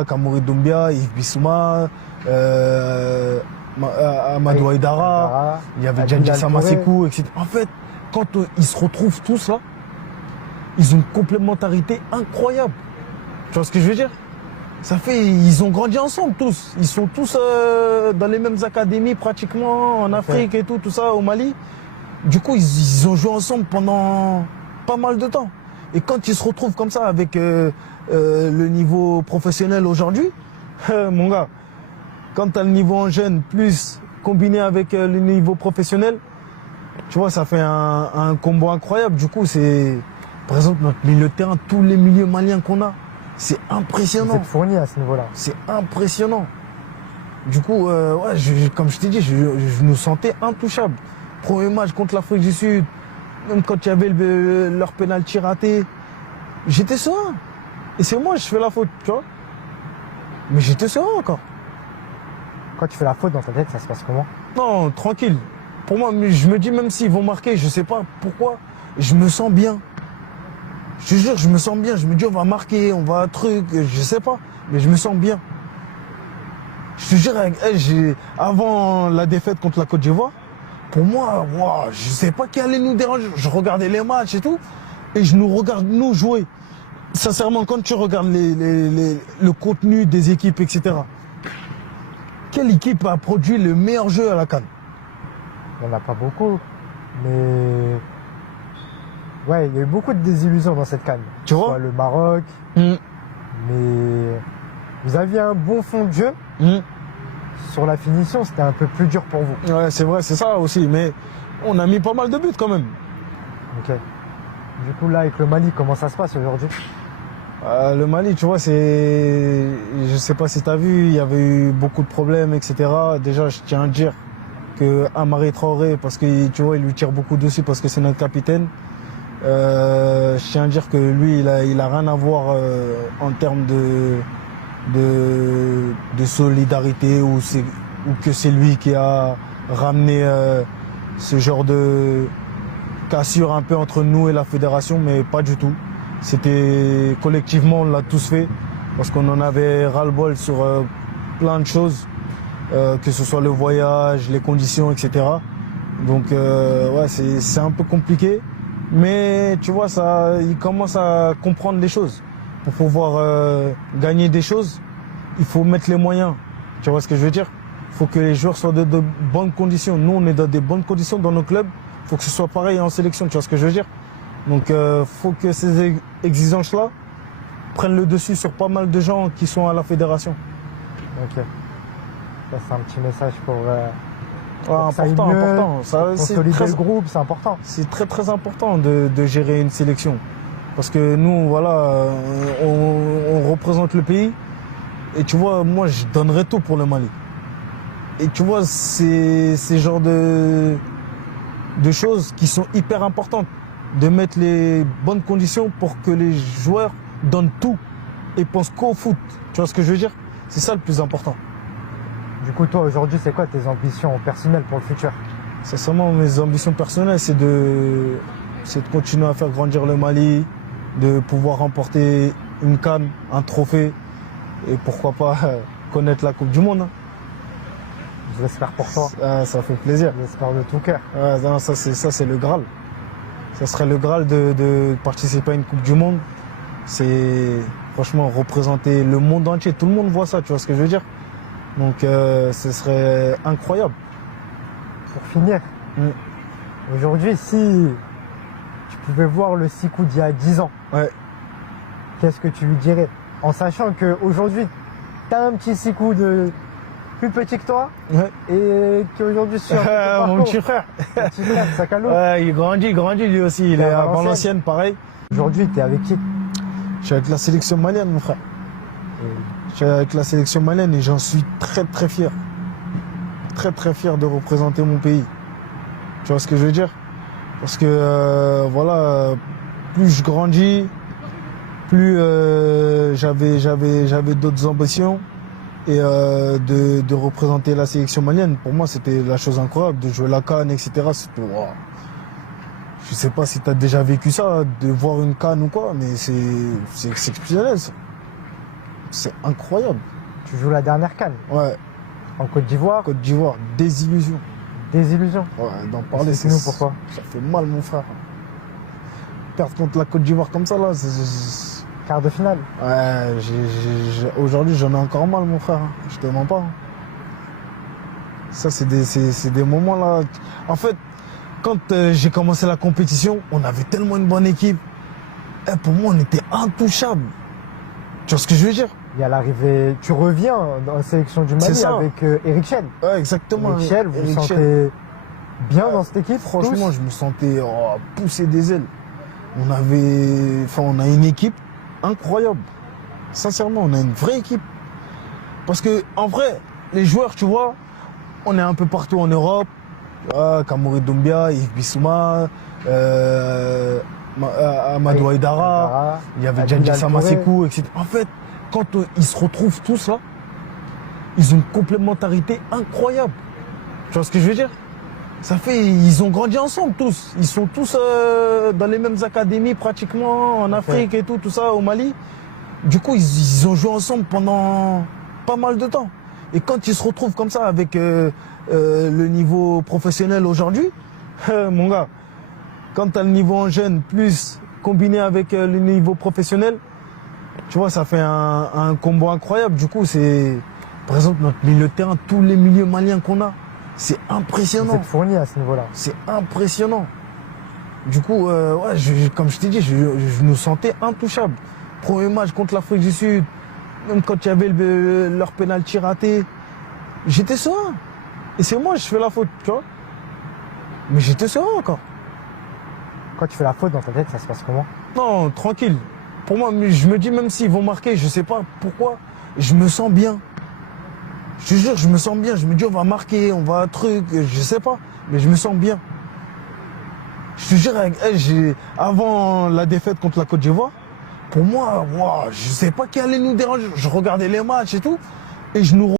Doumbia, Kamori Doumbia, Yves Bissouma, Amadou Aïdara, il y avait Djandji Samasekou, etc. En fait, quand ils se retrouvent tous là, ils ont une complémentarité incroyable. Tu vois ce que je veux dire? Ça fait, ils ont grandi ensemble tous. Ils sont tous dans les mêmes académies pratiquement en Afrique et tout ça, au Mali. Du coup, ils ont joué ensemble pendant pas mal de temps. Et quand ils se retrouvent comme ça avec le niveau professionnel aujourd'hui, mon gars, quand tu as le niveau en jeune plus combiné avec le niveau professionnel, tu vois, ça fait un combo incroyable. Du coup, c'est, par exemple, notre milieu de terrain, tous les milieux maliens qu'on a, c'est impressionnant. Vous êtes fournis à ce niveau-là. C'est impressionnant. Du coup, ouais, comme je t'ai dit, je nous sentais intouchables. Premier match contre l'Afrique du Sud, même quand il y avait leur pénalty raté, j'étais serein. Et c'est moi, je fais la faute, tu vois. Mais j'étais serein encore. Quand tu fais la faute dans ta tête, ça se passe comment? Non, tranquille. Pour moi, je me dis même s'ils vont marquer, je sais pas pourquoi, je me sens bien. Je te jure, je me sens bien. Je me dis on va marquer, on va truc, je sais pas, mais je me sens bien. Je te jure, avant la défaite contre la Côte d'Ivoire, pour moi, wow, je sais pas qui allait nous déranger. Je regardais les matchs et tout, et je nous regarde nous jouer. Sincèrement, quand tu regardes le contenu des équipes, etc., quelle équipe a produit le meilleur jeu à la CAN? Il n'y en a pas beaucoup, mais ouais, il y a eu beaucoup de désillusions dans cette CAN. Tu vois, le Maroc, mais vous aviez un bon fond de jeu. Sur la finition, c'était un peu plus dur pour vous. Ouais, c'est vrai, c'est ça aussi, mais on a mis pas mal de buts quand même. Ok. Du coup, là, avec le Mali, comment ça se passe aujourd'hui? Le Mali, tu vois, c'est... Je sais pas si tu as vu, il y avait eu beaucoup de problèmes, etc. Déjà, je tiens à dire que Amari Traoré, parce que tu vois, il lui tire beaucoup dessus parce que c'est notre capitaine. Je tiens à dire que lui, il a rien à voir en termes de solidarité ou que c'est lui qui a ramené ce genre de cassure un peu entre nous et la fédération, mais pas du tout. C'était collectivement, on l'a tous fait parce qu'on en avait ras-le-bol sur plein de choses, que ce soit le voyage, les conditions, etc. Donc ouais, c'est un peu compliqué, mais tu vois, il commence à comprendre les choses. Pour pouvoir gagner des choses, il faut mettre les moyens. Tu vois ce que je veux dire? Il faut que les joueurs soient de bonnes conditions. Nous, on est dans des bonnes conditions dans nos clubs. Il faut que ce soit pareil en sélection. Tu vois ce que je veux dire? Donc, il faut que ces exigences-là prennent le dessus sur pas mal de gens qui sont à la fédération. Ok. Ça, c'est un petit message pour important. Consolider le groupe, c'est important. C'est très très important de gérer une sélection. Parce que nous, voilà, on représente le pays. Et tu vois, moi, je donnerais tout pour le Mali. Et tu vois, c'est ces genres de choses qui sont hyper importantes. De mettre les bonnes conditions pour que les joueurs donnent tout et pensent qu'au foot. Tu vois ce que je veux dire? C'est ça le plus important. Du coup, toi, aujourd'hui, c'est quoi tes ambitions personnelles pour le futur? Sincèrement, mes ambitions personnelles, c'est de continuer à faire grandir le Mali, de pouvoir remporter une CAN, un trophée, et pourquoi pas connaître la Coupe du Monde. Je l'espère pour toi. Ça fait plaisir. Je l'espère de tout cœur. Ça, c'est le Graal. Ça serait le Graal de participer à une Coupe du Monde. C'est franchement représenter le monde entier. Tout le monde voit ça, tu vois ce que je veux dire? Donc ce serait incroyable. Pour finir, aujourd'hui, si tu pouvais voir le Sikou d'il y a 10 ans, ouais, qu'est-ce que tu lui dirais? En sachant qu'aujourd'hui, tu as un petit Sikou de plus petit que toi, ouais, et qu'aujourd'hui, sur mon petit frère. Mon petit frère, Sakalo. Ouais, il grandit lui aussi. Il est à Valenciennes, pareil. Aujourd'hui, tu es avec qui? Je suis avec la sélection malienne, mon frère. Je suis avec la sélection malienne et j'en suis très très fier. Très très fier de représenter mon pays. Tu vois ce que je veux dire? Parce que voilà, plus je grandis, plus j'avais d'autres ambitions. Et de représenter la sélection malienne, pour moi c'était la chose incroyable, de jouer la CAN, etc. C'était wow. Je sais pas si tu as déjà vécu ça, de voir une CAN ou quoi, mais c'est exceptionnel ça. C'est incroyable. Tu joues la dernière CAN Ouais, en Côte d'Ivoire. Côte d'Ivoire, désillusion. Désillusion. Ouais, d'en parler, Explique-nous pourquoi. ça fait mal, mon frère. Perdre contre la Côte d'Ivoire comme ça, là, Quart de finale. ouais, aujourd'hui, j'en ai encore mal, mon frère. Je te mens pas. Ça, c'est des moments, là. En fait, quand j'ai commencé la compétition, on avait tellement une bonne équipe. Et pour moi, on était intouchables. Tu vois ce que je veux dire? Il y a l'arrivée. Tu reviens dans la sélection du Mali C'est ça. avec Eric Chel. Ouais, exactement. Eric Chel, vous vous Eric Chel. sentez bien dans cette équipe? Franchement, tous je me sentais pousser des ailes. On a une équipe incroyable. Sincèrement, on a une vraie équipe. Parce que, en vrai, les joueurs, tu vois, on est un peu partout en Europe. Kamori Doumbia, Yves Bissouma, Amadou Aïdara, il y avait Djandja Samasekou, etc. En fait, quand ils se retrouvent tous là, ils ont une complémentarité incroyable. Tu vois ce que je veux dire? Ils ont grandi ensemble tous. Ils sont tous dans les mêmes académies pratiquement en Afrique et tout ça, au Mali. Du coup, ils ont joué ensemble pendant pas mal de temps. Et quand ils se retrouvent comme ça avec le niveau professionnel aujourd'hui, mon gars, quand tu as le niveau en jeune plus combiné avec le niveau professionnel, tu vois, ça fait un combo incroyable. Du coup, par exemple, notre milieu de terrain, tous les milieux maliens qu'on a, c'est Vous impressionnant. êtes fournis à ce niveau-là. C'est impressionnant. Du coup, comme je t'ai dit, je nous sentais intouchables. Premier match contre l'Afrique du Sud, même quand il y avait leur pénalty raté, j'étais serein. Et c'est moi, je fais la faute, tu vois. Mais j'étais serein encore. Quand tu fais la faute dans ta tête, ça se passe comment? Non, tranquille. Pour moi, je me dis, même s'ils vont marquer, je sais pas pourquoi, je me sens bien. Je te jure, je me sens bien. Je me dis, on va marquer, on va je sais pas, mais je me sens bien. Je te jure, avant la défaite contre la Côte d'Ivoire, pour moi, je sais pas qui allait nous déranger. Je regardais les matchs et tout, et je nous